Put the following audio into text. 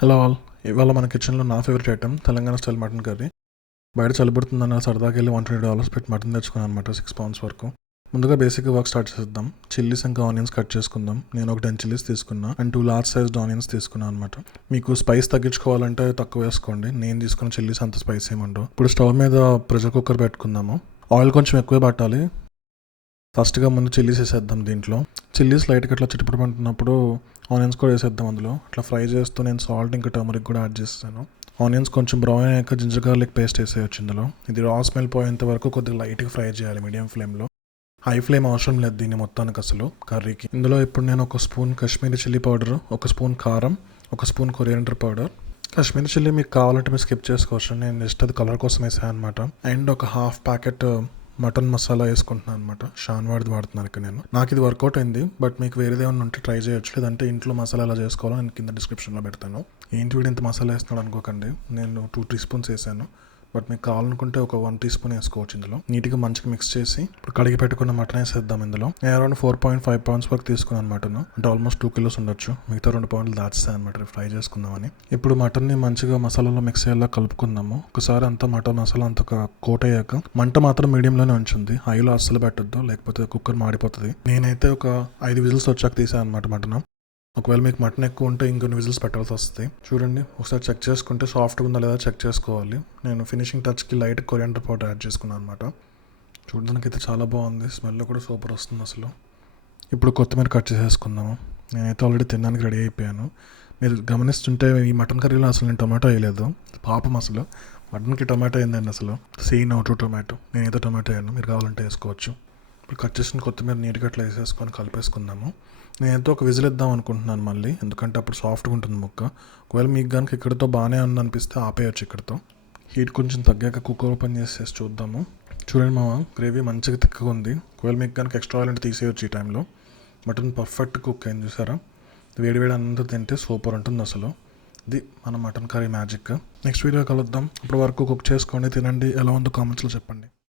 Hello all. ఇవాళ మన కిచెన్లో నా favourite item Telangana style mutton curry. బయట చలిపడుతుందన్న సరదాకి వెళ్ళి $120 పెట్టి మటన్ తెచ్చుకున్నాను అనమాట, 6 pounds వరకు. ముందుగా బేసిక్ వర్క్ స్టార్ట్ చేద్దాం. చిల్లీస్ ఇంకా ఆనియన్స్ కట్ చేసుకుందాం. నేను ఒక 10 చిల్లీస్ తీసుకున్నా అండ్ 2 లార్జ్ సైజ్డ్ ఆనియన్స్ తీసుకున్నాను అనమాట. మీకు స్పైస్ తగ్గించుకోవాలంటే తక్కువ వేసుకోండి. నేను తీసుకున్న చిల్లీస్ అంత స్పైస్ ఏముండవు. ఇప్పుడు స్టవ్ మీద ప్రెషర్ కుక్కర్ పెట్టుకుందాము. ఆయిల్ కొంచెం ఎక్కువే పట్టాలి. ఫస్ట్గా ముందు చిల్లీస్ వేసేద్దాం. దీంట్లో చిల్లీస్ లైట్గా అట్లా చిట్టుపడి పడుతున్నప్పుడు ఆనియన్స్ కూడా వేసేద్దాం. అందులో అట్లా ఫ్రై చేస్తూ నేను సాల్ట్ ఇంకా టర్మరిక్ కూడా యాడ్ చేస్తాను. ఆనియన్స్ కొంచెం బ్రౌన్ అయ్యాక జింజర్ గార్లిక్ పేస్ట్ వేసేయచ్చు ఇందులో. ఇది రా స్మెల్ పోయేంత వరకు కొద్దిగా లైట్గా ఫ్రై చేయాలి మీడియం ఫ్లేమ్లో. హై ఫ్లేమ్ అవసరం లేదు దీన్ని మొత్తానికి అసలు కర్రీకి. ఇందులో ఇప్పుడు నేను ఒక స్పూన్ కాశ్మీరీ చిల్లీ పౌడర్, ఒక స్పూన్ కారం, ఒక spoon coriander powder. Kashmiri chilli మీకు కావాలంటే మీరు స్కిప్ చేసుకోవచ్చు. నేను జస్ట్ అది కలర్ కోసం వేసాను అనమాట. అండ్ ఒక హాఫ్ ప్యాకెట్ మటన్ మసాలా వేసుకుంటున్నాను అనమాట. షాన్వాడ్ది వాడుతున్నాను ఇక్కడ నేను. నాకు ఇది వర్కౌట్ అయింది, బట్ మీకు వేరేది ఏమైనా ఉంటే ట్రై చేయొచ్చు. లేదంటే ఇంట్లో మసాలా ఎలా చేసుకోవాలో నేను కింద డిస్క్రిప్షన్లో పెడతాను. ఏంటి వీడు ఇంత మసాలా వేస్తున్నాడు అనుకోకండి. నేను 2 teaspoons వేసాను, బట్ మీకు కావాలనుకుంటే ఒక 1 teaspoon వేసుకోవచ్చు. ఇందులో నీట్గా మంచిగా మిక్స్ చేసి ఇప్పుడు కడిగి పెట్టుకున్న మటన్ వేసేద్దాం ఇందులో. నేను అరౌండ్ 4.5 pounds వరకు తీసుకున్నాను మటన్. అంటే ఆల్మోస్ట్ 2 kilos ఉండొచ్చు. మిగతా 2 pounds దాచేస్తాను అనమాట ఫ్రై చేసుకుందామని. ఇప్పుడు మటన్ని మంచిగా మసాలాలో మిక్స్ అయ్యేలా కలుపుకుందాము. ఒకసారి అంతా మటన్ మసాలా అంతా కోట్ అయ్యాక మంట మాత్రం మీడియంలోనే ఉంచుంది. హైలో అస్సలు పెట్టద్దు, లేకపోతే కుక్కర్ మాడిపోతుంది. నేనైతే ఒక 5 whistles వచ్చాక తీసాను అనమాట మటన్. ఒకవేళ మీకు మటన్ ఎక్కువ ఉంటే ఇంకొన్ని విజిల్స్ పెట్టాల్సి వస్తుంది. చూడండి, ఒకసారి చెక్ చేసుకుంటే సాఫ్ట్గా ఉందా లేదా చెక్ చేసుకోవాలి. నేను ఫినిషింగ్ టచ్కి లైట్ కొరియాండర్ పౌడర్ యాడ్ చేసుకున్నాను అనమాట. చూడడానికి అయితే చాలా బాగుంది. స్మెల్ కూడా సూపర్ వస్తుంది అసలు. ఇప్పుడు కొత్తిమీర కట్ చేసేసుకుందాము. నేనైతే ఆల్రెడీ తినడానికి రెడీ అయిపోయాను. మీరు గమనిస్తుంటే ఈ మటన్ కర్రీలో అసలు నేను టొమాటో వేయలేదు. పాపం అసలు మటన్కి టొమాటో ఏందండి అసలు. No to tomato. నేనైతే టొమాటో వేయను, మీరు కావాలంటే వేసుకోవచ్చు. ఇప్పుడు కట్ చేసిన కొత్తిమీర నీట్గా అట్లా వేసేసుకొని కలిపేసుకుందాము. నేనైతే ఒక విజిల్ ఇద్దాం అనుకుంటున్నాను మళ్ళీ, ఎందుకంటే అప్పుడు సాఫ్ట్గా ఉంటుంది ముక్క. ఒకవేళ మీకు కనుక ఇక్కడితో బాగానే ఉంది అనిపిస్తే ఆపేయచ్చు ఇక్కడితో. హీట్ కొంచెం తగ్గాక కుక్కర్ ఓపెన్ చేసేసి చూద్దాము. చూడండి మామ, గ్రేవీ మంచిగా తిక్కగా ఉంది. ఒకవేళ మీకు కనుక ఎక్స్ట్రా ఆయిల్ అంటే తీసేయచ్చు ఈ టైంలో. మటన్ పర్ఫెక్ట్ కుక్ అయింది చూసారా. వేడి వేడి అన్నంతో తింటే సూపర్ ఉంటుంది అసలు. ఇది మన mutton curry magic. Next video కలుద్దాం. అప్పటి వరకు కుక్ చేసుకోండి, తినండి. ఎలా ఉందో కామెంట్స్లో చెప్పండి.